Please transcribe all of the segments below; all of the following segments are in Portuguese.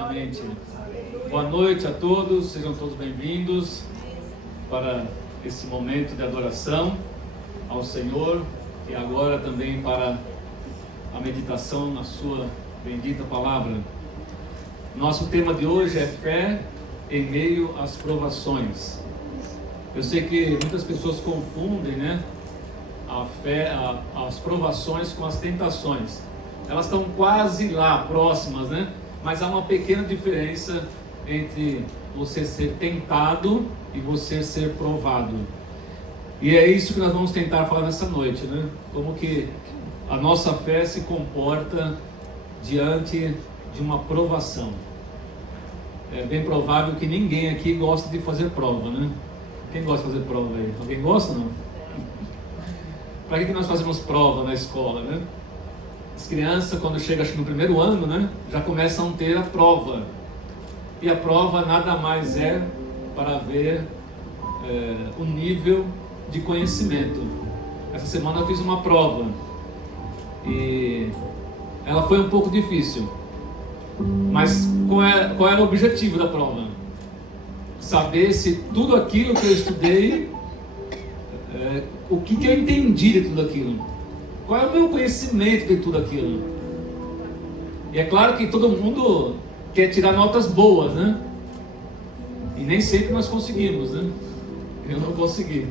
eternamente. Boa noite a todos, sejam todos bem-vindos para esse momento de adoração ao Senhor e agora também para a meditação na sua bendita palavra. Nosso tema de hoje é fé em meio às provações. Eu sei que muitas pessoas confundem, a fé, as provações com as tentações. Elas estão quase lá, próximas, Mas há uma pequena diferença entre você ser tentado e você ser provado. E é isso que nós vamos tentar falar nessa noite, Como que a nossa fé se comporta diante de uma provação. É bem provável que ninguém aqui gosta de fazer prova, Quem gosta de fazer prova aí? Alguém gosta ou não? Para que nós fazemos prova na escola, As crianças, quando chegam acho que no primeiro ano, já começam a ter a prova. E a prova nada mais é para ver o nível de conhecimento. Essa semana eu fiz uma prova e ela foi um pouco difícil. Mas qual era o objetivo da prova? Saber se tudo aquilo que eu estudei, o que eu entendi de tudo aquilo. Qual é o meu conhecimento de tudo aquilo? E é claro que todo mundo quer tirar notas boas, E nem sempre nós conseguimos, Eu não consegui.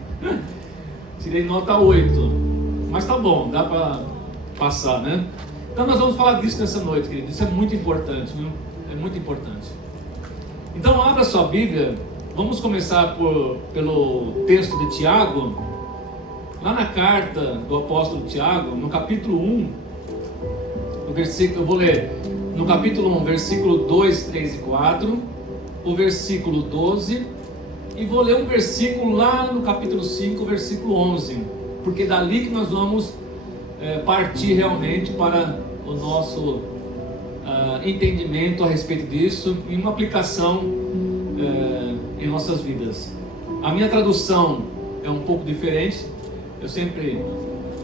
Tirei nota 8. Mas tá bom, dá para passar, Então nós vamos falar disso nessa noite, querido. Isso é muito importante, É muito importante. Então abra sua Bíblia. Vamos começar pelo texto de Tiago. Lá na carta do apóstolo Tiago, no capítulo 1, eu vou ler no capítulo 1, versículo 2, 3 e 4, o versículo 12, e vou ler um versículo lá no capítulo 5, versículo 11, porque dali que nós vamos partir realmente para o nosso entendimento a respeito disso e uma aplicação em nossas vidas. A minha tradução é um pouco diferente. Eu sempre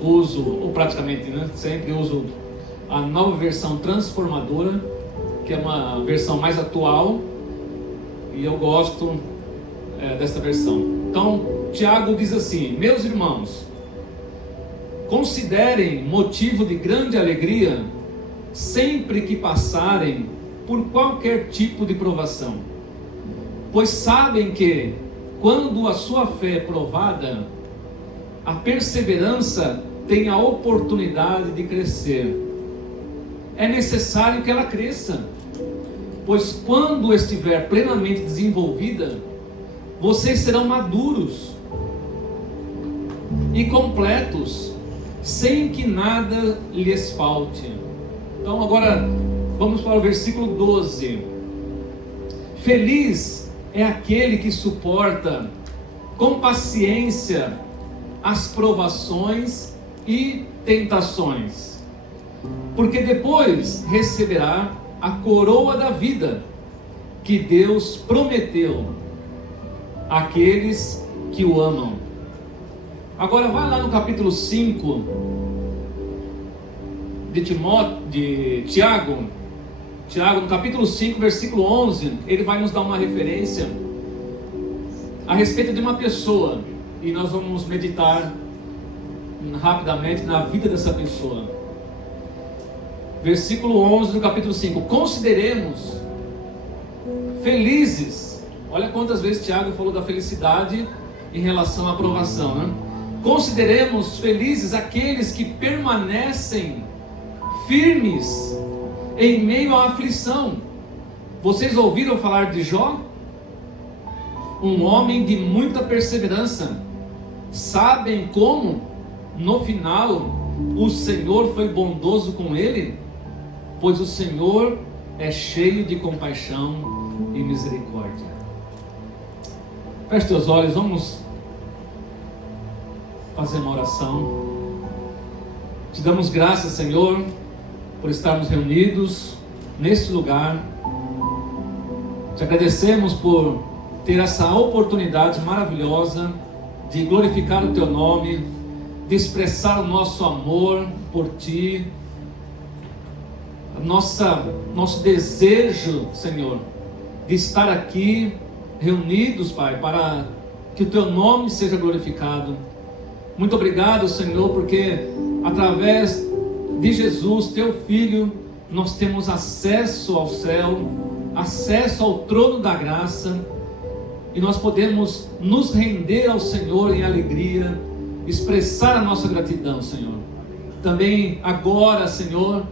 uso, ou praticamente, sempre uso a nova versão transformadora, que é uma versão mais atual, e eu gosto dessa versão. Então, Tiago diz assim: meus irmãos, considerem motivo de grande alegria sempre que passarem por qualquer tipo de provação, pois sabem que, quando a sua fé é provada, a perseverança tem a oportunidade de crescer. É necessário que ela cresça, pois quando estiver plenamente desenvolvida, vocês serão maduros e completos, sem que nada lhes falte. Então agora vamos para o versículo 12. Feliz é aquele que suporta com paciência as provações e tentações, porque depois receberá a coroa da vida que Deus prometeu àqueles que o amam. Agora vai lá no capítulo 5 de Tiago, no capítulo 5, versículo 11, ele vai nos dar uma referência a respeito de uma pessoa. E nós vamos meditar rapidamente na vida dessa pessoa. Versículo 11 do capítulo 5. Consideremos felizes. Olha quantas vezes Tiago falou da felicidade em relação à aprovação, Consideremos felizes aqueles que permanecem firmes em meio à aflição. Vocês ouviram falar de Jó? Um homem de muita perseverança. Sabem como, no final, o Senhor foi bondoso com ele? Pois o Senhor é cheio de compaixão e misericórdia. Feche teus olhos, vamos fazer uma oração. Te damos graças, Senhor, por estarmos reunidos neste lugar. Te agradecemos por ter essa oportunidade maravilhosa de glorificar o Teu nome, de expressar o nosso amor por Ti, nosso desejo, Senhor, de estar aqui reunidos, Pai, para que o Teu nome seja glorificado. Muito obrigado, Senhor, porque através de Jesus, Teu Filho, nós temos acesso ao céu, acesso ao trono da graça, e nós podemos nos render ao Senhor em alegria, expressar a nossa gratidão, Senhor. Também agora, Senhor,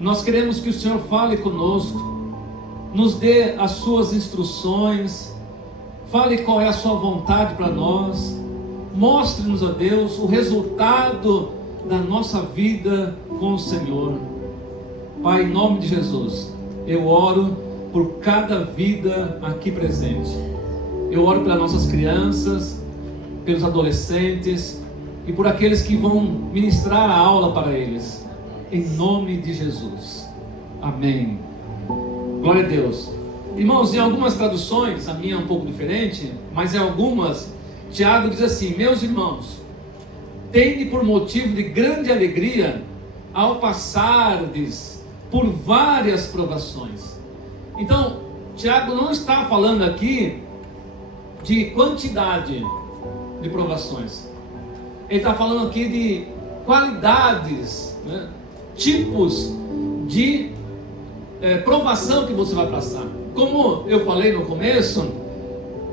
nós queremos que o Senhor fale conosco, nos dê as suas instruções, fale qual é a sua vontade para nós, mostre-nos, ó Deus, o resultado da nossa vida com o Senhor. Pai, em nome de Jesus, eu oro por cada vida aqui presente. Eu oro pelas nossas crianças, pelos adolescentes e por aqueles que vão ministrar a aula para eles. Em nome de Jesus. Amém. Glória a Deus. Irmãos, em algumas traduções, a minha é um pouco diferente, mas em algumas, Tiago diz assim: meus irmãos, tende por motivo de grande alegria ao passardes por várias provações. Então, Tiago não está falando aqui de quantidade de provações. Ele está falando aqui de qualidades, né? Tipos de provação que você vai passar. Como eu falei no começo,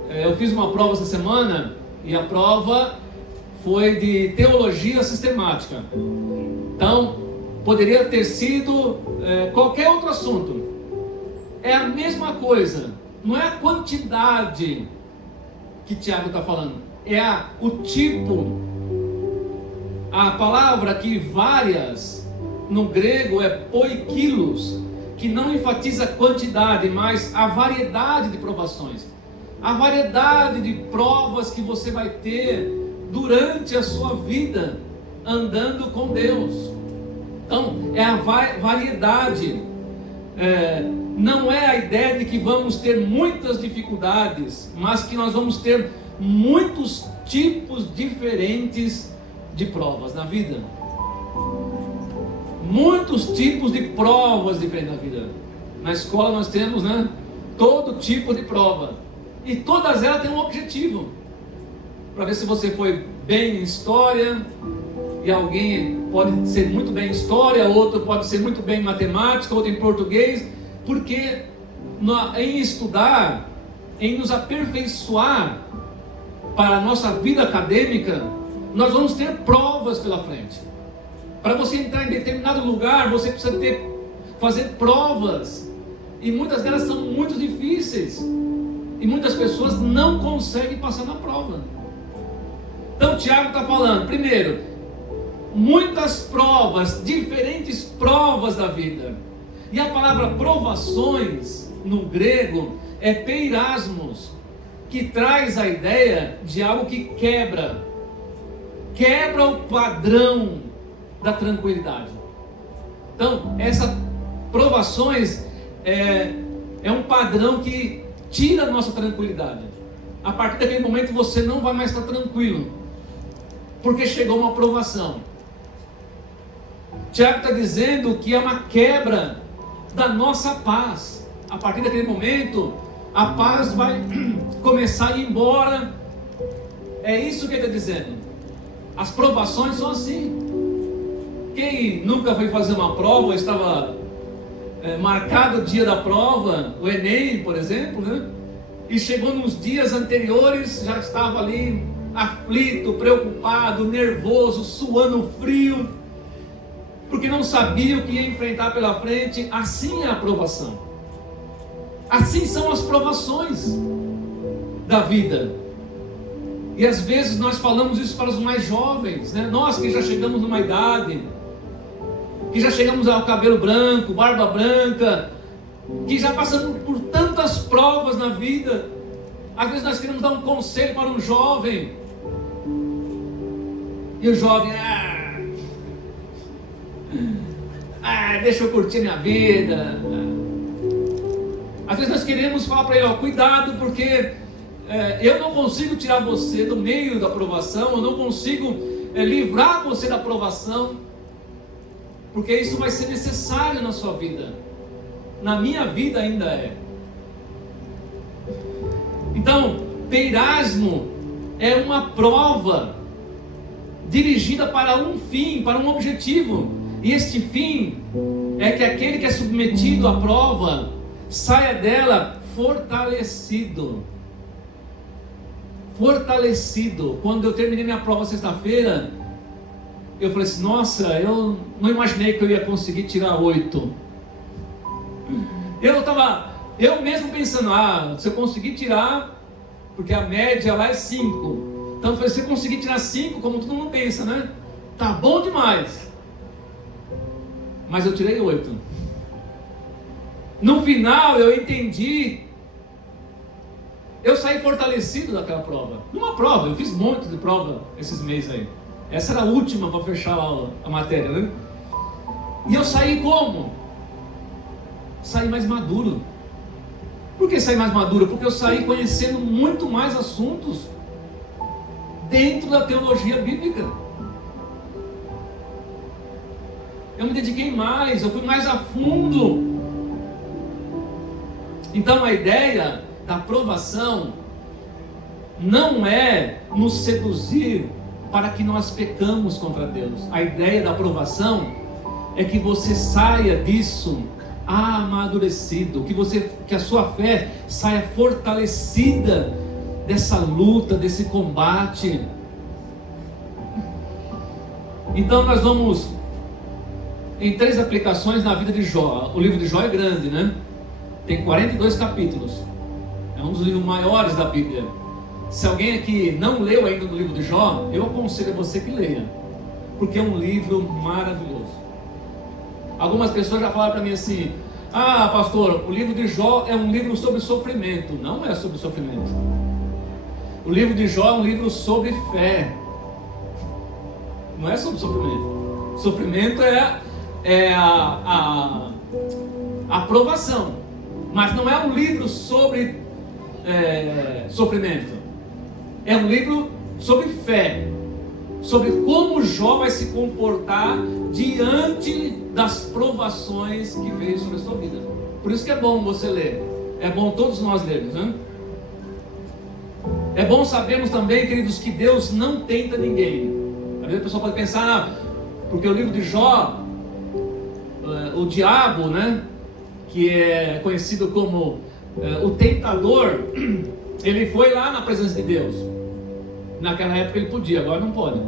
eu fiz uma prova essa semana, e a prova foi de teologia sistemática. Então, poderia ter sido qualquer outro assunto. É a mesma coisa. Não é a quantidade que Tiago está falando, é o tipo. A palavra aqui, várias, no grego é poikilos, que não enfatiza a quantidade, mas a variedade de provações, a variedade de provas que você vai ter durante a sua vida andando com Deus. Então, é a variedade. Não é a ideia de que vamos ter muitas dificuldades, mas que nós vamos ter muitos tipos diferentes de provas na vida. Muitos tipos de provas diferentes na vida. Na escola nós temos, né, todo tipo de prova, e todas elas têm um objetivo, para ver se você foi bem em história, e alguém pode ser muito bem em história, outro pode ser muito bem em matemática, outro em português, porque em estudar, em nos aperfeiçoar para a nossa vida acadêmica, nós vamos ter provas pela frente. Para você entrar em determinado lugar, você precisa fazer provas, e muitas delas são muito difíceis, e muitas pessoas não conseguem passar na prova. Então Tiago está falando, primeiro, muitas provas, diferentes provas da vida. E a palavra provações, no grego, é peirasmos, que traz a ideia de algo que quebra o padrão da tranquilidade. Então, essas provações é um padrão que tira a nossa tranquilidade. A partir daquele momento você não vai mais estar tranquilo, porque chegou uma provação. Tiago está dizendo que é uma quebra da nossa paz. A partir daquele momento, a paz vai começar a ir embora. É isso que ele está dizendo. As provações são assim. Quem nunca foi fazer uma prova, estava marcado o dia da prova, o Enem, por exemplo, né? E chegou nos dias anteriores, já estava ali aflito, preocupado, nervoso, suando frio, porque não sabia o que ia enfrentar pela frente. Assim é a provação. Assim são as provações da vida. E às vezes nós falamos isso para os mais jovens, né? Nós que já chegamos numa idade, que já chegamos ao cabelo branco, barba branca, que já passamos por tantas provas na vida. Às vezes nós queremos dar um conselho para um jovem, e o jovem, deixa eu curtir minha vida. Às vezes nós queremos falar para ele, cuidado, porque eu não consigo tirar você do meio da provação, eu não consigo livrar você da provação. porque isso vai ser necessário na sua vida. Na minha vida ainda é. Então, Peirasmo é uma prova dirigida para um fim, para um objetivo. E este fim é que aquele que é submetido à prova saia dela fortalecido. Fortalecido. Quando eu terminei minha prova sexta-feira, eu falei assim, nossa, eu não imaginei que eu ia conseguir tirar 8. Eu mesmo pensando, se eu conseguir tirar, porque a média lá é 5. Então eu falei, se eu conseguir tirar 5, como todo mundo pensa, né? Tá bom demais. Mas eu tirei 8. No final eu entendi. Eu saí fortalecido daquela prova. Numa prova, eu fiz um monte de prova esses meses aí. Essa era a última para fechar a matéria, né? E eu saí como? Saí mais maduro. Por que saí mais maduro? Porque eu saí conhecendo muito mais assuntos dentro da teologia bíblica. Eu me dediquei mais, eu fui mais a fundo. Então a ideia da provação não é nos seduzir para que nós pecamos contra Deus. A ideia da provação é que você saia disso amadurecido, que a sua fé saia fortalecida dessa luta, desse combate. Então nós vamos em 3 aplicações na vida de Jó. O livro de Jó é grande, né? Tem 42 capítulos. É um dos livros maiores da Bíblia. Se alguém aqui não leu ainda o livro de Jó, eu aconselho a você que leia, porque é um livro maravilhoso. Algumas pessoas já falaram para mim assim, pastor, o livro de Jó é um livro sobre sofrimento. Não é sobre sofrimento. O livro de Jó é um livro sobre fé. Não é sobre sofrimento. Sofrimento é a aprovação, mas não é um livro sobre sofrimento. É um livro sobre fé, sobre como Jó vai se comportar diante das provações que veio sobre a sua vida. Por isso que é bom você ler. É bom todos nós lermos, né? É bom sabermos também, queridos, que Deus não tenta ninguém. Às vezes a pessoa pode pensar, porque o livro de Jó, o diabo, né, que é conhecido como o tentador, ele foi lá na presença de Deus. Naquela época ele podia, agora não pode.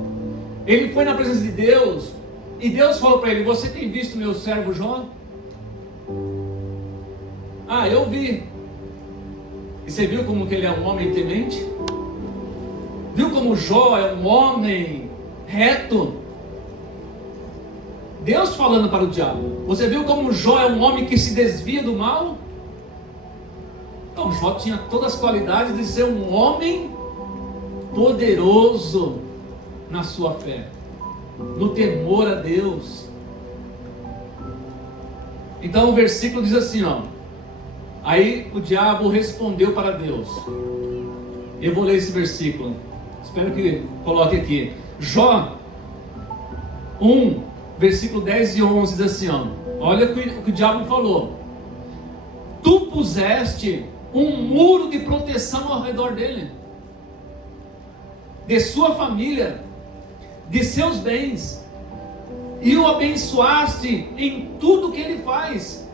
Ele foi na presença de Deus e Deus falou para ele, você tem visto meu servo Jó? Eu vi. E você viu como que ele é um homem temente? Viu como Jó é um homem reto? Deus falando para o diabo. Você viu como Jó é um homem que se desvia do mal? Então Jó tinha todas as qualidades de ser um homem poderoso na sua fé, no temor a Deus. Então o versículo diz assim, aí o diabo respondeu para Deus. Eu vou ler esse versículo, espero que coloque aqui. Jó 1, versículo 10 e 11 diz assim, olha o que o diabo falou. Tu puseste um muro de proteção ao redor dele, de sua família, de seus bens, e o abençoaste em tudo que ele faz.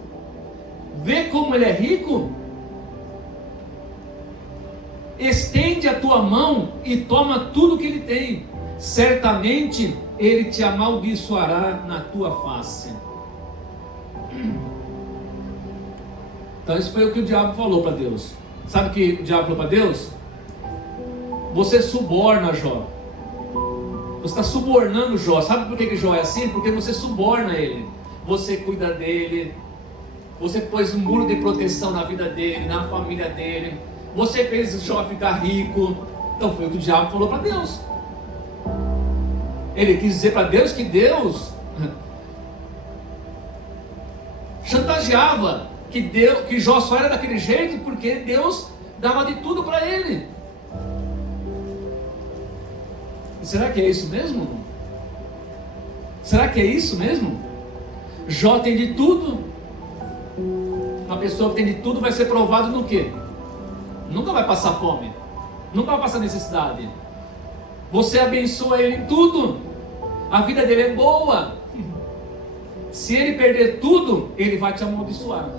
Vê como ele é rico? Estende a tua mão e toma tudo que ele tem. Certamente ele te amaldiçoará na tua face. Então isso foi o que o diabo falou para Deus. Sabe o que o diabo falou para Deus? Você suborna Jó. Você está subornando Jó. Sabe por que Jó é assim? Porque você suborna ele. Você cuida dele. Você pôs um muro de proteção na vida dele, na família dele. Você fez Jó ficar rico. Então foi o que o diabo falou para Deus. Ele quis dizer para Deus que Deus chantageava, que Jó só era daquele jeito porque Deus dava de tudo para ele. E será que é isso mesmo? Será que é isso mesmo? Jó tem de tudo. Uma pessoa que tem de tudo vai ser provado no quê? Nunca vai passar fome, nunca vai passar necessidade. Você abençoa ele em tudo, a vida dele é boa. Se ele perder tudo, ele vai te amaldiçoar.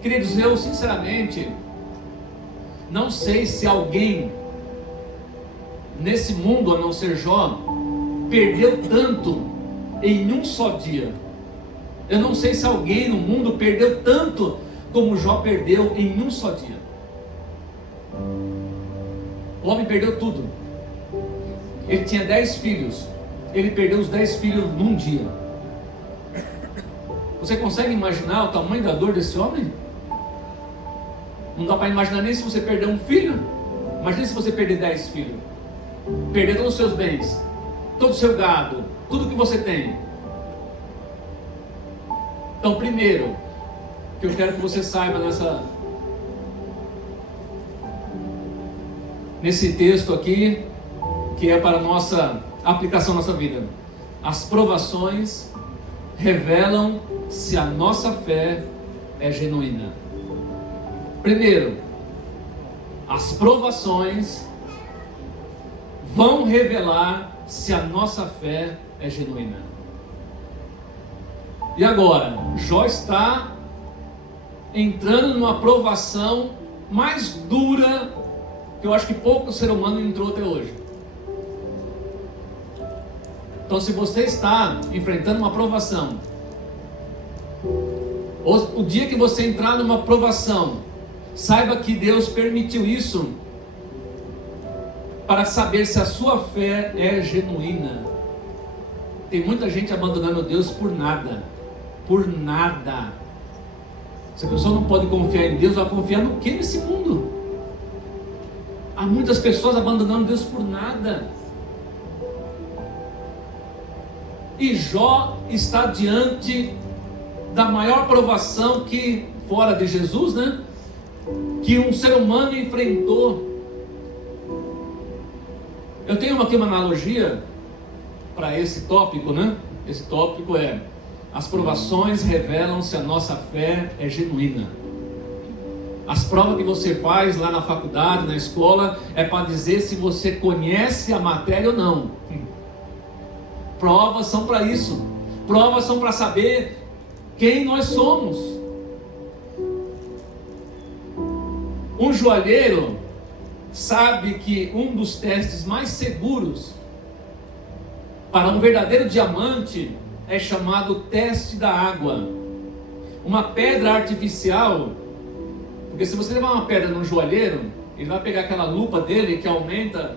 Queridos, eu sinceramente não sei se alguém nesse mundo, a não ser Jó, perdeu tanto em um só dia. Eu não sei se alguém no mundo perdeu tanto como Jó perdeu em um só dia. O homem perdeu tudo. Ele tinha 10 filhos. Ele perdeu os 10 filhos num dia. Você consegue imaginar o tamanho da dor desse homem? Não dá para imaginar nem se você perder um filho. Imagina se você perder 10 filhos. Perder todos os seus bens, todo o seu gado, tudo que você tem. Então, primeiro, que eu quero que você saiba nesse texto aqui, que é para a nossa aplicação na nossa vida. As provações revelam se a nossa fé é genuína. Primeiro, as provações vão revelar se a nossa fé é genuína. E agora, Jó está entrando numa provação mais dura que eu acho que pouco ser humano entrou até hoje. Então, se você está enfrentando uma provação, o dia que você entrar numa provação, saiba que Deus permitiu isso para saber se a sua fé é genuína. Tem muita gente abandonando Deus por nada. Por nada. Se a pessoa não pode confiar em Deus, vai confiar no que nesse mundo? Há muitas pessoas abandonando Deus por nada. E Jó está diante da maior provação que, fora de Jesus, né, que um ser humano enfrentou. Eu tenho aqui uma analogia para esse tópico, né? Esse tópico é: as provações revelam se a nossa fé é genuína. As provas que você faz lá na faculdade, na escola, é para dizer se você conhece a matéria ou não. Provas são para isso. Provas são para saber quem nós somos. Um joalheiro sabe que um dos testes mais seguros para um verdadeiro diamante é chamado teste da água. Uma pedra artificial, porque se você levar uma pedra num joalheiro, ele vai pegar aquela lupa dele que aumenta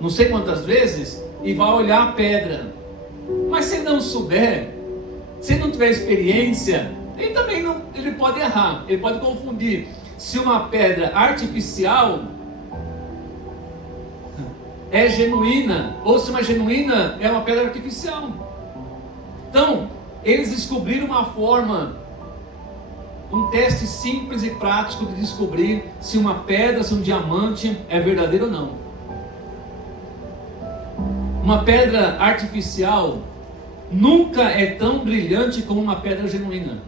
não sei quantas vezes e vai olhar a pedra. Mas se ele não souber, se ele não tiver experiência, ele pode errar, ele pode confundir se uma pedra artificial é genuína ou se uma genuína é uma pedra artificial. Então, eles descobriram uma forma, um teste simples e prático de descobrir se uma pedra, se um diamante é verdadeiro ou não. Uma pedra artificial nunca é tão brilhante como uma pedra genuína.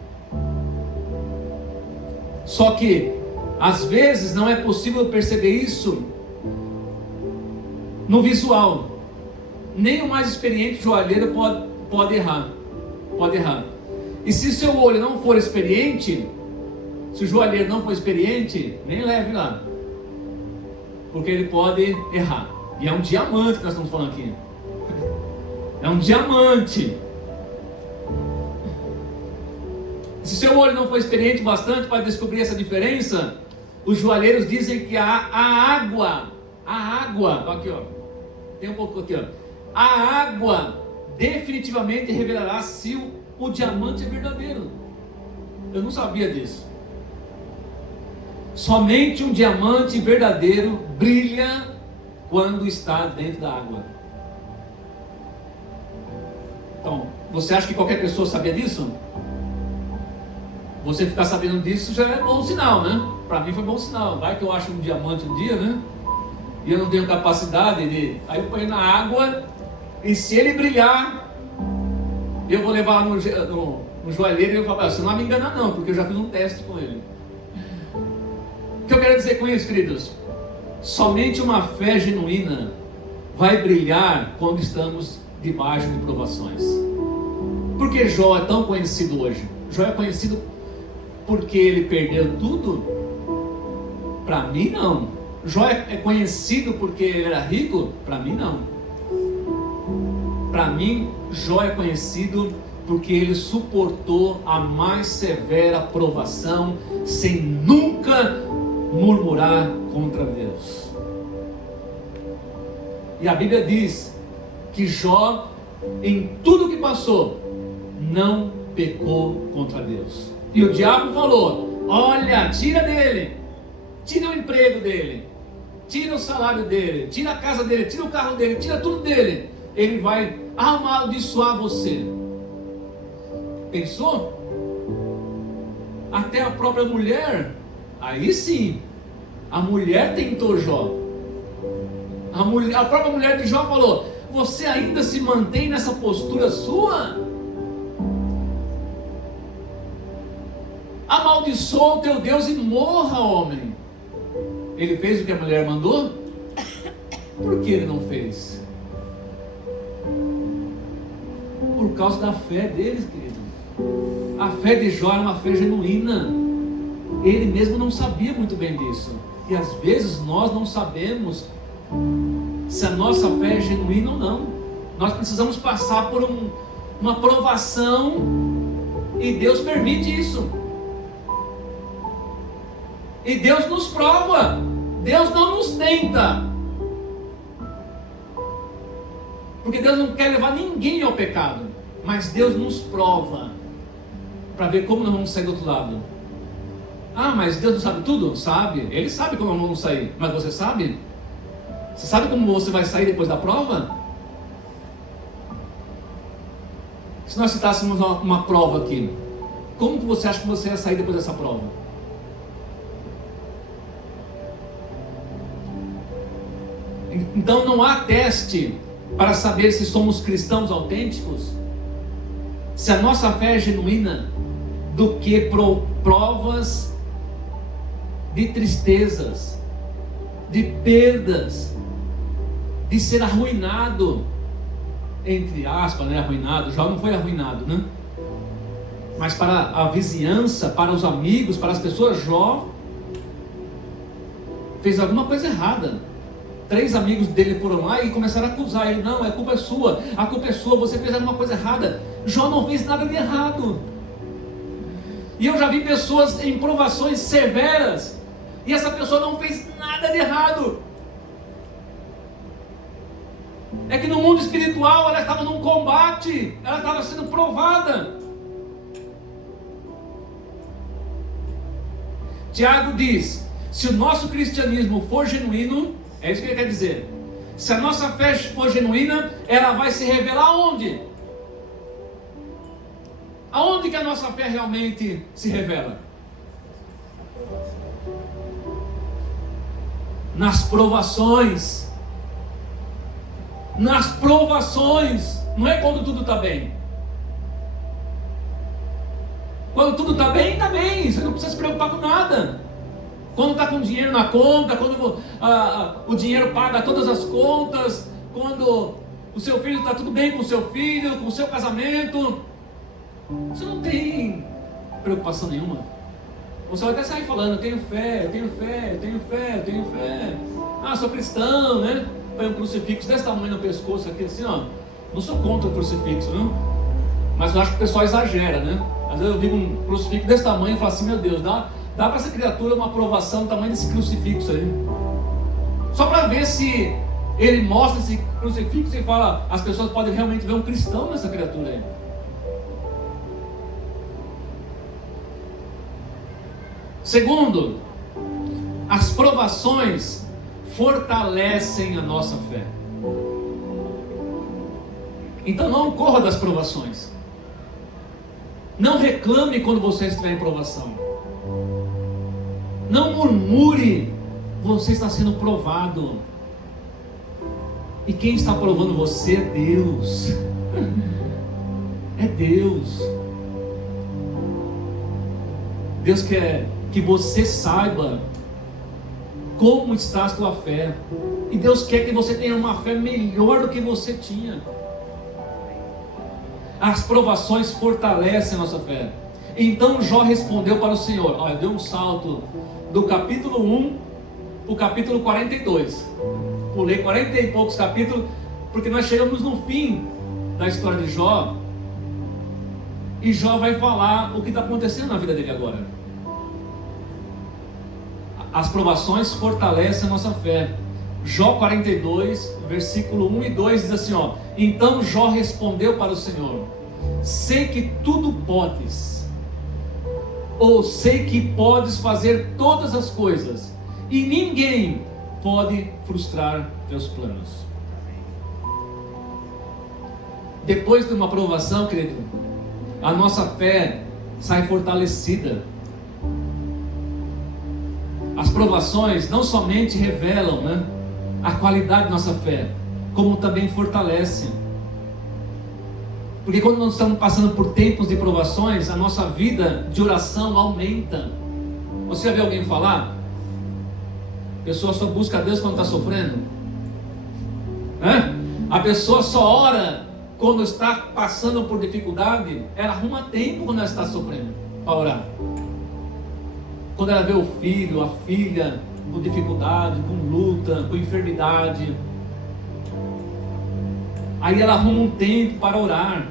Só que, às vezes, não é possível perceber isso no visual. Nem o mais experiente joalheiro pode errar. E se seu olho não for experiente, se o joalheiro não for experiente, nem leve lá, porque ele pode errar. E é um diamante que nós estamos falando aqui. É um diamante. Se seu olho não for experiente bastante para descobrir essa diferença, os joalheiros dizem que a água, aqui ó, tem um pouco aqui ó, a água definitivamente revelará se o diamante é verdadeiro. Eu não sabia disso. Somente um diamante verdadeiro brilha quando está dentro da água. Então, você acha que qualquer pessoa sabia disso? Você ficar sabendo disso já é bom sinal, né? Para mim foi bom sinal. Vai que eu acho um diamante um dia, né? E eu não tenho capacidade de... Aí eu ponho na água e se ele brilhar, eu vou levar no joalheiro e eu falo, você não vai me enganar não, porque eu já fiz um teste com ele. O que eu quero dizer com isso, queridos? Somente uma fé genuína vai brilhar quando estamos debaixo de provações. Por que Jó é tão conhecido hoje? Jó é conhecido porque ele perdeu tudo? Para mim não. Jó é conhecido porque ele era rico? Para mim não. Para mim, Jó é conhecido porque ele suportou a mais severa provação sem nunca murmurar contra Deus. E a Bíblia diz que Jó, em tudo que passou, não pecou contra Deus. E o diabo falou, olha, tira dele, tira o emprego dele, tira o salário dele, tira a casa dele, tira o carro dele, tira tudo dele, ele vai amaldiçoar você. Pensou? Até a própria mulher, aí sim, a mulher tentou Jó. A própria mulher de Jó falou, você ainda se mantém nessa postura sua? Amaldiçoa o teu Deus e morra, homem. Ele fez o que a mulher mandou? Por que ele não fez? Por causa da fé deles, querido. A fé de Jó era uma fé genuína. Ele mesmo não sabia muito bem disso. E às vezes nós não sabemos se a nossa fé é genuína ou não. Nós precisamos passar por uma provação, e Deus permite isso. E Deus nos prova. Deus não nos tenta, porque Deus não quer levar ninguém ao pecado, mas Deus nos prova para ver como nós vamos sair do outro lado. Ah, mas Deus não sabe tudo? Sabe, Ele sabe como nós vamos sair, mas você sabe? Você sabe como você vai sair depois da prova? Se nós citássemos uma prova aqui, como que você acha que você ia sair depois dessa prova? Então não há teste para saber se somos cristãos autênticos, se a nossa fé é genuína, do que provas de tristezas, de perdas, de ser arruinado, entre aspas, né? Arruinado, já não foi arruinado, né? Mas para a vizinhança, para os amigos, para as pessoas, Jó fez alguma coisa errada. 3 amigos dele foram lá e começaram a acusar ele. Não, a culpa é sua, você fez alguma coisa errada. Jó não fez nada de errado. E eu já vi pessoas em provações severas, e essa pessoa não fez nada de errado. É que no mundo espiritual ela estava num combate, ela estava sendo provada. Tiago diz, se o nosso cristianismo for genuíno, é isso que ele quer dizer, se a nossa fé for genuína, ela vai se revelar onde? Aonde que a nossa fé realmente se revela? Nas provações. Nas provações. Não é quando tudo está bem. Quando tudo está bem, você não precisa se preocupar com nada. Quando está com dinheiro na conta, quando o dinheiro paga todas as contas, quando o seu filho está tudo bem com o seu filho, com o seu casamento, você não tem preocupação nenhuma. Você vai até sair falando, eu tenho fé, eu tenho fé, eu tenho fé, eu tenho fé. Ah, sou cristão, né? Põe um crucifixo desse tamanho no pescoço aqui, assim, ó. Não sou contra o crucifixo, não? Mas eu acho que o pessoal exagera, né? Às vezes eu vi um crucifixo desse tamanho e falo assim, meu Deus, dá para essa criatura uma aprovação do tamanho desse crucifixo aí. Só para ver se ele mostra esse crucifixo e fala, as pessoas podem realmente ver um cristão nessa criatura aí. Segundo, as provações fortalecem a nossa fé. Então não corra das provações. Não reclame quando você estiver em provação. Não murmure, você está sendo provado. E quem está provando você é Deus. É Deus. Deus quer que você saiba como está a sua fé. E Deus quer que você tenha uma fé melhor do que você tinha. As provações fortalecem a nossa fé. Então Jó respondeu para o Senhor. Olha, deu um salto do capítulo 1 para o capítulo 42. Pulei 40 e poucos capítulos, porque nós chegamos no fim da história de Jó. E Jó vai falar o que está acontecendo na vida dele agora. As provações fortalecem a nossa fé. Jó 42, versículo 1 e 2 diz assim, ó: Então Jó respondeu para o Senhor: Sei que tudo podes, ou sei que podes fazer todas as coisas, e ninguém pode frustrar teus planos. Depois de uma provação, querido, a nossa fé sai fortalecida. As provações não somente revelam, a qualidade da nossa fé, como também fortalecem. Porque quando nós estamos passando por tempos de provações, a nossa vida de oração aumenta. Você já viu alguém falar? A pessoa só busca a Deus quando está sofrendo? A pessoa só ora quando está passando por dificuldade. Ela arruma tempo quando ela está sofrendo para orar. Quando ela vê o filho, a filha com dificuldade, com luta, com enfermidade, aí ela arruma um tempo para orar.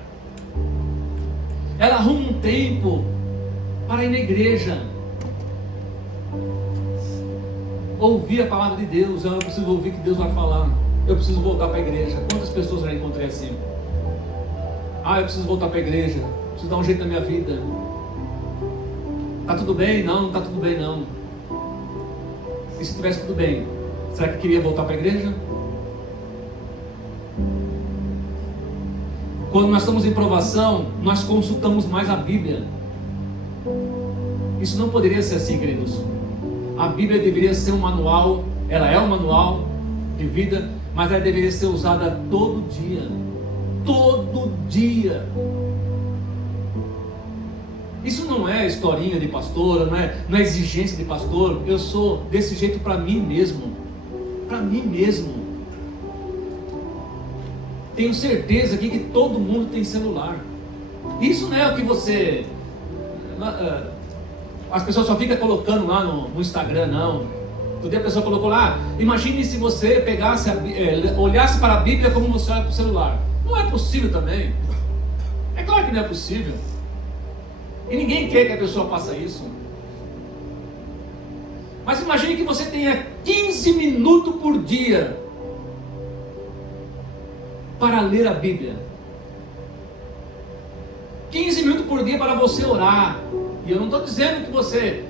Ela arruma um tempo para ir na igreja, ouvir a palavra de Deus. Eu preciso ouvir o que Deus vai falar. Eu preciso voltar para a igreja. Quantas pessoas já encontrei assim? Eu preciso voltar para a igreja, preciso dar um jeito na minha vida. Está tudo bem? Não, não está tudo bem não. E se estivesse tudo bem, será que queria voltar para a igreja? Quando nós estamos em provação, nós consultamos mais a Bíblia. Isso não poderia ser assim, queridos. A Bíblia deveria ser um manual. Ela é um manual de vida, mas ela deveria ser usada todo dia. Todo dia. Isso não é historinha de pastor, não é exigência de pastor. Eu sou desse jeito para mim mesmo. Para mim mesmo. Tenho certeza aqui que todo mundo tem celular. Isso não é o que você... As pessoas só ficam colocando lá no Instagram, não. Outro dia a pessoa colocou lá: imagine se você pegasse olhasse para a Bíblia como você olha para o celular. Não é possível também. É claro que não é possível. E ninguém quer que a pessoa faça isso. Mas imagine que você tenha 15 minutos por dia para ler a Bíblia. 15 minutos por dia para você orar. E eu não estou dizendo que você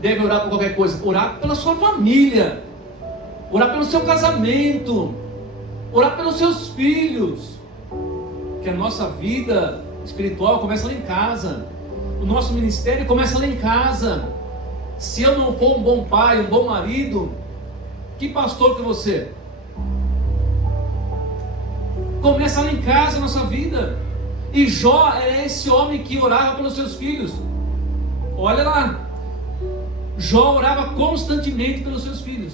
deve orar por qualquer coisa. Orar pela sua família, orar pelo seu casamento, orar pelos seus filhos. Que a nossa vida espiritual começa lá em casa. O nosso ministério começa lá em casa. Se eu não for um bom pai, um bom marido, que pastor que você? Começa lá em casa a nossa vida. E Jó é esse homem que orava pelos seus filhos. Olha lá, Jó orava constantemente pelos seus filhos.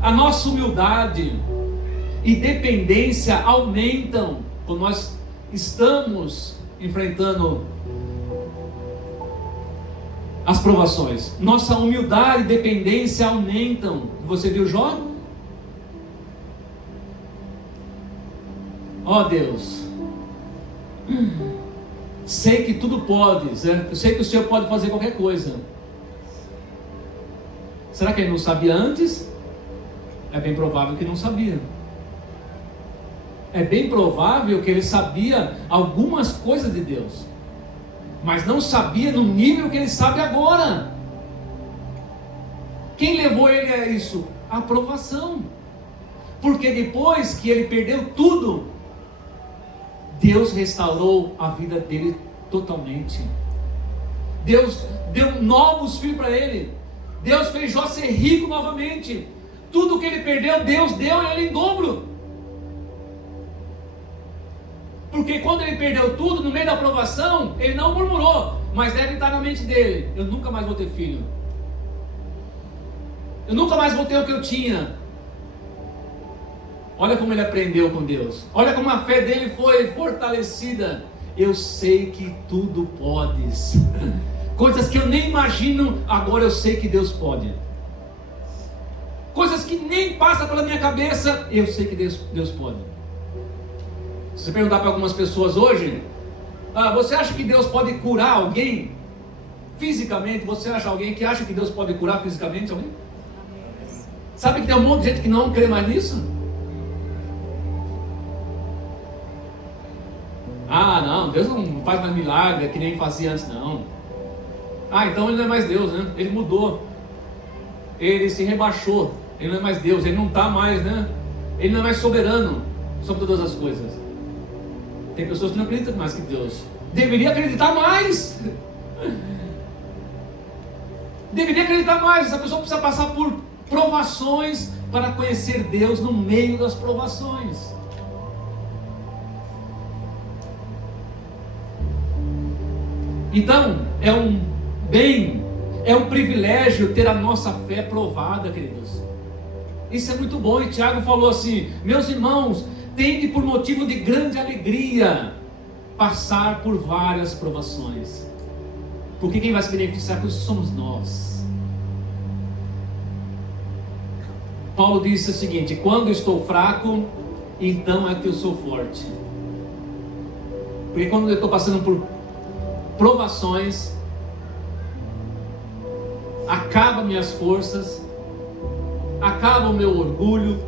A nossa humildade e dependência aumentam quando nós estamos enfrentando as provações. Nossa humildade e dependência aumentam. Você viu Jó? Ó Deus, sei que tudo podes, eu sei que o Senhor pode fazer qualquer coisa. Será que ele não sabia antes? É bem provável que não sabia. É bem provável que ele sabia algumas coisas de Deus, mas não sabia no nível que ele sabe agora. Quem levou ele a isso? A provação. Porque depois que ele perdeu tudo, Deus restaurou a vida dele totalmente. Deus deu novos filhos para ele. Deus fez Jó ser rico novamente. Tudo que ele perdeu, Deus deu a ele em dobro. Porque quando ele perdeu tudo, no meio da provação, ele não murmurou, mas deve estar na mente dele: eu nunca mais vou ter filho, eu nunca mais vou ter o que eu tinha. Olha como ele aprendeu com Deus, olha como a fé dele foi fortalecida. Eu sei que tudo podes. Coisas que eu nem imagino, agora eu sei que Deus pode. Coisas que nem passam pela minha cabeça, eu sei que Deus pode. Se você perguntar para algumas pessoas hoje: você acha que Deus pode curar alguém fisicamente? Você acha alguém que acha que Deus pode curar fisicamente alguém? Sabe que tem um monte de gente que não crê mais nisso? Não, Deus não faz mais milagre que nem fazia antes, não. Então ele não é mais Deus, né? Ele mudou, ele se rebaixou, ele não é mais Deus, ele não está mais, né? Ele não é mais soberano sobre todas as coisas. Tem pessoas que não acreditam mais que Deus deveria acreditar mais. Deveria acreditar mais. Essa pessoa precisa passar por provações para conhecer Deus no meio das provações. Então, é um bem, é um privilégio ter a nossa fé provada, queridos. Isso é muito bom. E Tiago falou assim: meus irmãos, tende por motivo de grande alegria passar por várias provações, porque quem vai se beneficiar com isso somos nós. Paulo disse o seguinte: quando estou fraco, então é que eu sou forte. Porque quando eu estou passando por provações, acaba minhas forças, acaba o meu orgulho,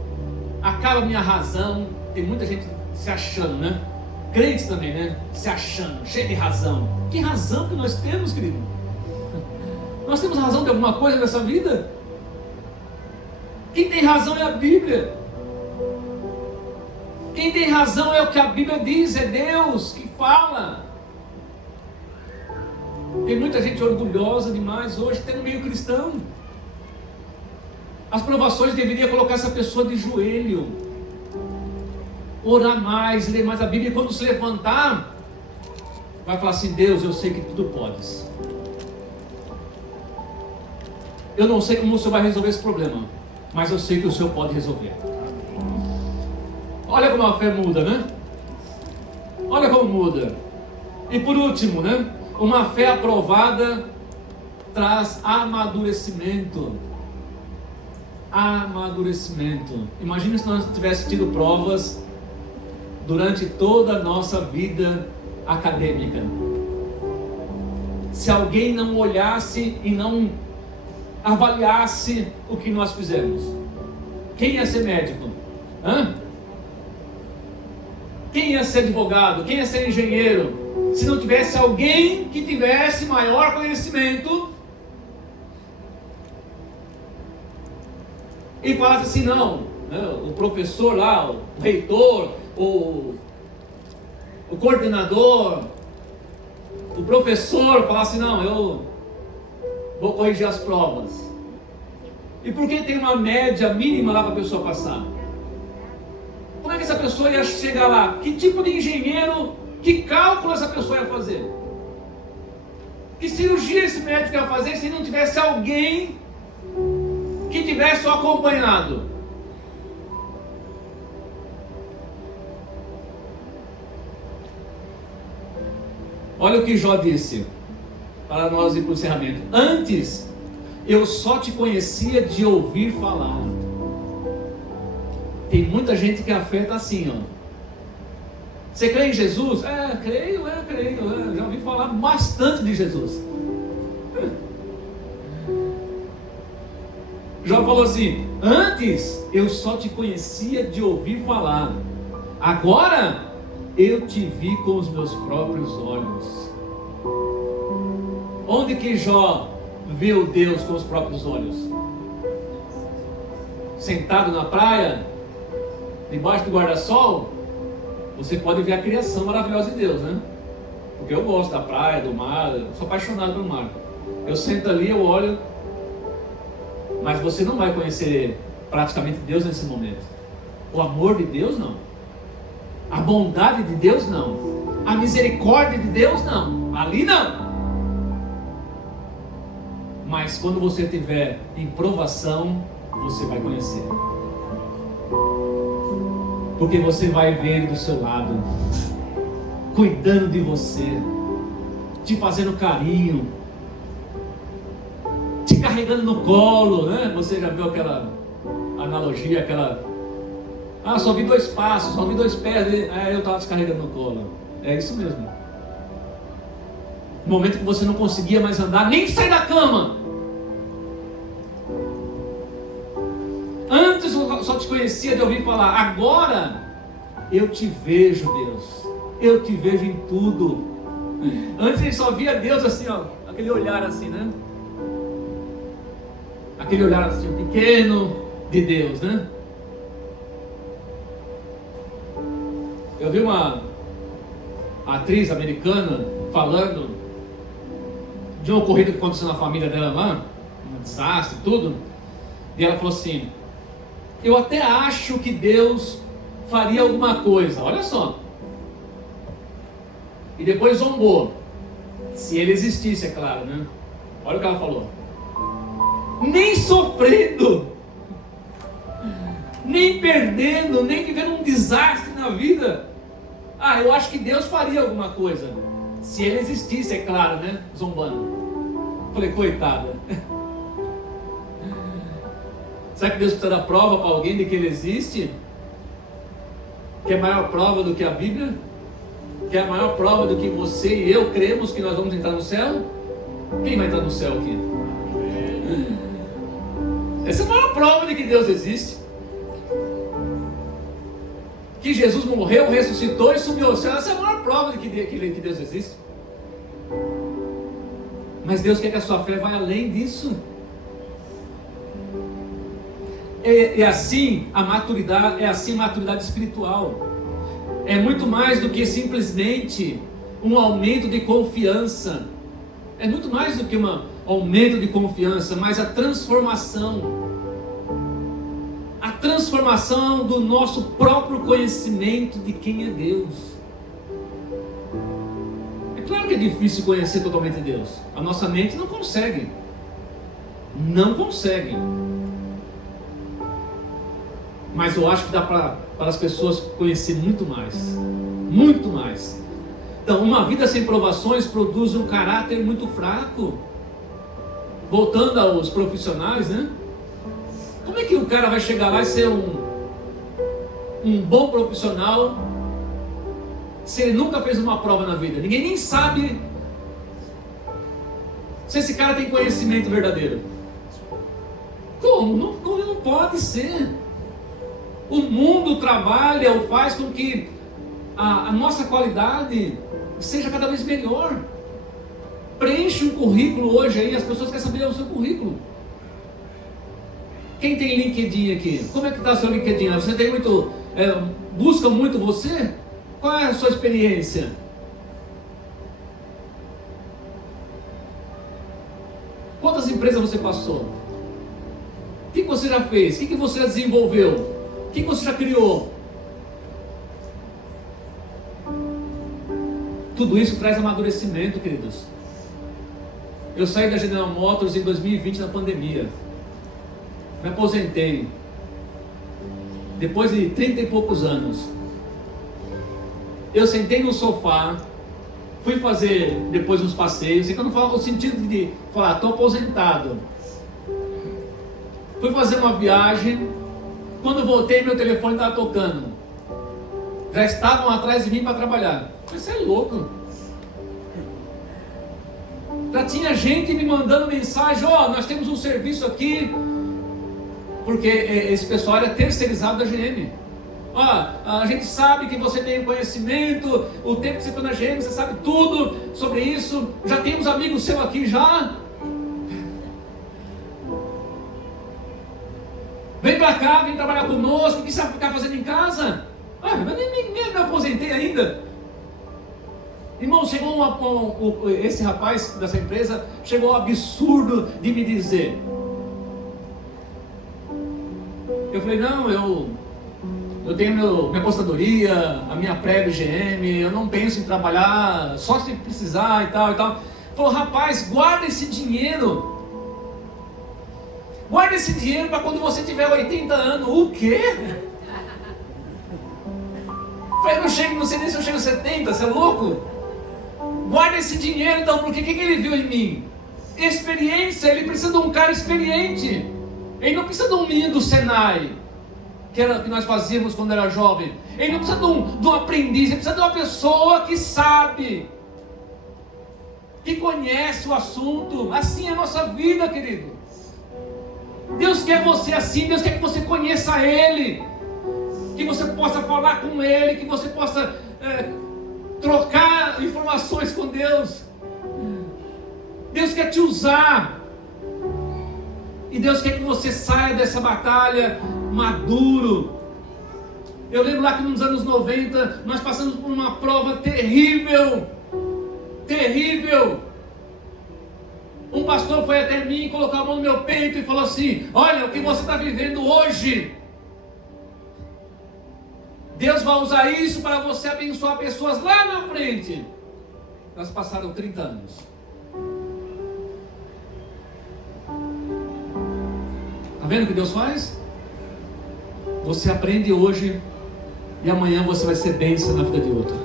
acaba a minha razão. Tem muita gente se achando, né? Crentes também, né? Se achando, cheio de razão. Que razão que nós temos, querido? Nós temos razão de alguma coisa nessa vida? Quem tem razão é a Bíblia. Quem tem razão é o que a Bíblia diz, é Deus que fala. Tem muita gente orgulhosa demais hoje, até no meio cristão. As provações deveriam colocar essa pessoa de joelho, orar mais, ler mais a Bíblia, e quando se levantar, vai falar assim: Deus, eu sei que tudo podes. Eu não sei como o Senhor vai resolver esse problema, mas eu sei que o Senhor pode resolver. Olha como a fé muda, né? Olha como muda. E por último, né? Uma fé aprovada traz amadurecimento. Amadurecimento. Imagina se nós tivéssemos tido provas durante toda a nossa vida acadêmica. Se alguém não olhasse e não avaliasse o que nós fizemos, quem ia ser médico? Quem ia ser advogado? Quem ia ser engenheiro? Se não tivesse alguém que tivesse maior conhecimento e falasse assim: não, o professor lá, o reitor, o coordenador, o professor falasse: não, eu vou corrigir as provas. E por que tem uma média mínima lá para a pessoa passar? Como é que essa pessoa ia chegar lá? Que tipo de engenheiro, que cálculo essa pessoa ia fazer? Que cirurgia esse médico ia fazer se não tivesse alguém que tivesse o acompanhado? Olha o que Jó disse, para nós ir para o encerramento: antes eu só te conhecia de ouvir falar. Tem muita gente que a fé está assim, ó. Você crê em Jesus? Creio, já ouvi falar bastante de Jesus. Jó falou assim: antes eu só te conhecia de ouvir falar, agora eu te vi com os meus próprios olhos. Onde que Jó viu Deus com os próprios olhos? Sentado na praia, debaixo do guarda-sol? Você pode ver a criação maravilhosa de Deus, né? Porque eu gosto da praia, do mar, eu sou apaixonado pelo mar. Eu sento ali, eu olho, mas você não vai conhecer praticamente Deus nesse momento. O amor de Deus, não. A bondade de Deus não. A misericórdia de Deus não. Ali não. Mas quando você estiver em provação, você vai conhecer. Porque você vai ver Ele do seu lado, cuidando de você, te fazendo carinho, te carregando no colo, né? Você já viu aquela analogia, só vi 2 passos, só vi 2 pés, eu estava te carregando no colo. É isso mesmo. No momento que você não conseguia mais andar, nem sair da cama. Antes eu só te conhecia de ouvir falar, agora eu te vejo, Deus. Eu te vejo em tudo. Antes ele só via Deus assim, ó, aquele olhar assim, né? Aquele olhar assim, pequeno de Deus, né? Eu vi uma atriz americana falando de um ocorrido que aconteceu na família dela lá, um desastre e tudo, e ela falou assim, eu até acho que Deus faria alguma coisa, olha só, e depois zombou, se ele existisse, é claro, né? Olha o que ela falou, nem sofrendo, nem perdendo, nem vivendo um desastre na vida, eu acho que Deus faria alguma coisa, se ele existisse, é claro, né? Zombando. Falei, coitada. Será que Deus precisa dar prova para alguém de que ele existe? Que é maior prova do que a Bíblia? Que é a maior prova do que você e eu cremos que nós vamos entrar no céu? Quem vai entrar no céu aqui? Essa é a maior prova de que Deus existe. Que Jesus morreu, ressuscitou e subiu ao céu. Essa é a maior prova de que Deus existe. Mas Deus quer que a sua fé vá além disso. É assim a maturidade espiritual. É muito mais do que simplesmente um aumento de confiança. É muito mais do que um aumento de confiança, mas a transformação. A transformação do nosso próprio conhecimento de quem é Deus. É claro que é difícil conhecer totalmente Deus. A nossa mente não consegue. Não consegue. Mas eu acho que dá para as pessoas conhecer muito mais. Muito mais. Então, uma vida sem provações produz um caráter muito fraco. Voltando aos profissionais, né? Como é que o cara vai chegar lá e ser um bom profissional se ele nunca fez uma prova na vida? Ninguém nem sabe se esse cara tem conhecimento verdadeiro. Como? Não pode ser. O mundo trabalha ou faz com que a nossa qualidade seja cada vez melhor. Preenche um currículo hoje aí, as pessoas querem saber o seu currículo. Quem tem LinkedIn aqui? Como é que está o seu LinkedIn? Você tem muito, busca muito você? Qual é a sua experiência? Quantas empresas você passou? O que você já fez? O que você já desenvolveu? O que você já criou? Tudo isso traz amadurecimento, queridos. Eu saí da General Motors em 2020 na pandemia. Me aposentei. Depois de 30 e poucos anos. Eu sentei no sofá. Fui fazer depois uns passeios. E quando eu falo no sentido de falar, estou aposentado. Fui fazer uma viagem. Quando voltei, meu telefone estava tocando. Já estavam atrás de mim para trabalhar. Você é louco. Já tinha gente me mandando mensagem: nós temos um serviço aqui. Porque esse pessoal era terceirizado da GM. A gente sabe que você tem conhecimento, o tempo que você foi na GM, você sabe tudo sobre isso. Já temos amigos seus aqui já. Vem pra cá, vem trabalhar conosco. O que você vai ficar fazendo em casa? Mas nem me aposentei ainda. Irmão, chegou esse rapaz dessa empresa, chegou um absurdo de me dizer. Eu falei, não, eu eu tenho minha aposentadoria, a minha pré-BGM, eu não penso em trabalhar só se precisar e tal e tal. Falou, rapaz, guarda esse dinheiro. Guarda esse dinheiro para quando você tiver 80 anos. O quê? Falei, não sei nem se eu chego a 70, você é louco? Guarda esse dinheiro então, porque o que ele viu em mim? Experiência, ele precisa de um cara experiente. Ele não precisa de um menino do Senai, que era o que nós fazíamos quando era jovem. Ele não precisa de um aprendiz, ele precisa de uma pessoa que sabe, que conhece o assunto. Assim é a nossa vida, querido. Deus quer você assim, Deus quer que você conheça Ele, que você possa falar com Ele, que você possa trocar informações com Deus. Deus quer te usar. E Deus quer que você saia dessa batalha maduro. Eu lembro lá que nos anos 90, nós passamos por uma prova terrível. Terrível. Um pastor foi até mim, colocou a mão no meu peito e falou assim: olha, o que você está vivendo hoje, Deus vai usar isso para você abençoar pessoas lá na frente. Nós passaram 30 anos. Está vendo o que Deus faz? Você aprende hoje e amanhã você vai ser bênção na vida de outra.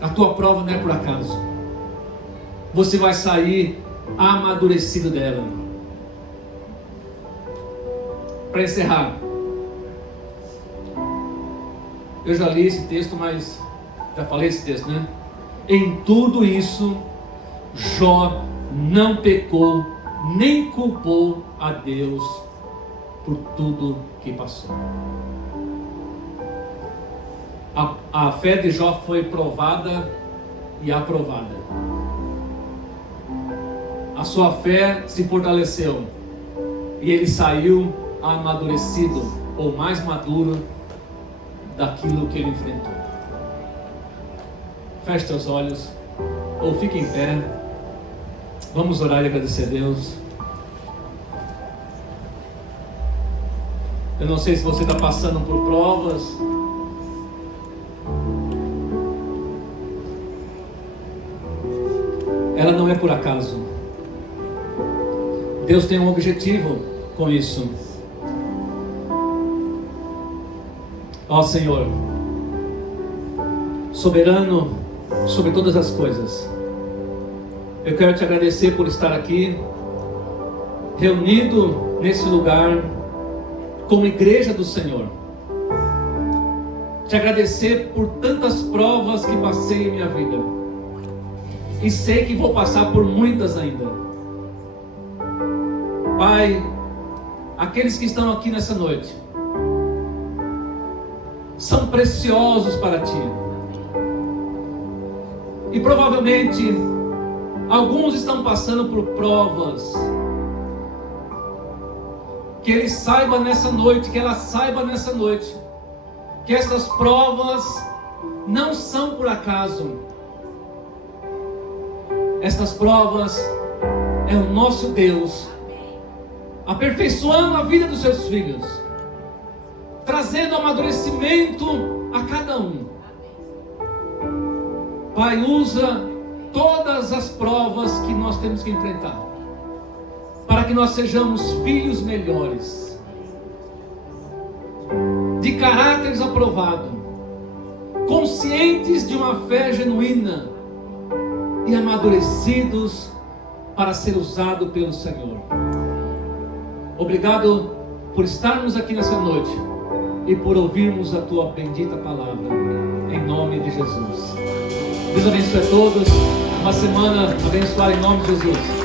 A tua prova não é por acaso. Você vai sair amadurecido dela. Para encerrar, eu já li esse texto, mas já falei esse texto, né? Em tudo isso, Jó não pecou, nem culpou a Deus por tudo que passou. A fé de Jó foi provada e aprovada. A sua fé se fortaleceu e ele saiu amadurecido, ou mais maduro daquilo que ele enfrentou. Feche teus olhos ou fique em pé. Vamos orar e agradecer a Deus. Eu não sei se você está passando por provas. Ela não é por acaso. Deus tem um objetivo com isso. Ó Senhor, soberano sobre todas as coisas, eu quero te agradecer por estar aqui, reunido nesse lugar, como igreja do Senhor. Te agradecer por tantas provas que passei em minha vida, e sei que vou passar por muitas ainda. Pai, aqueles que estão aqui nessa noite são preciosos para Ti. E provavelmente alguns estão passando por provas. Que ele saiba nessa noite, que ela saiba nessa noite, que essas provas não são por acaso. Estas provas é o nosso Deus aperfeiçoando a vida dos seus filhos, trazendo amadurecimento a cada um. Pai, usa todas as provas que nós temos que enfrentar, para que nós sejamos filhos melhores, de caráteres aprovados, conscientes de uma fé genuína e amadurecidos para ser usado pelo Senhor. Obrigado por estarmos aqui nessa noite e por ouvirmos a Tua bendita palavra, em nome de Jesus. Deus abençoe a todos, uma semana abençoada em nome de Jesus.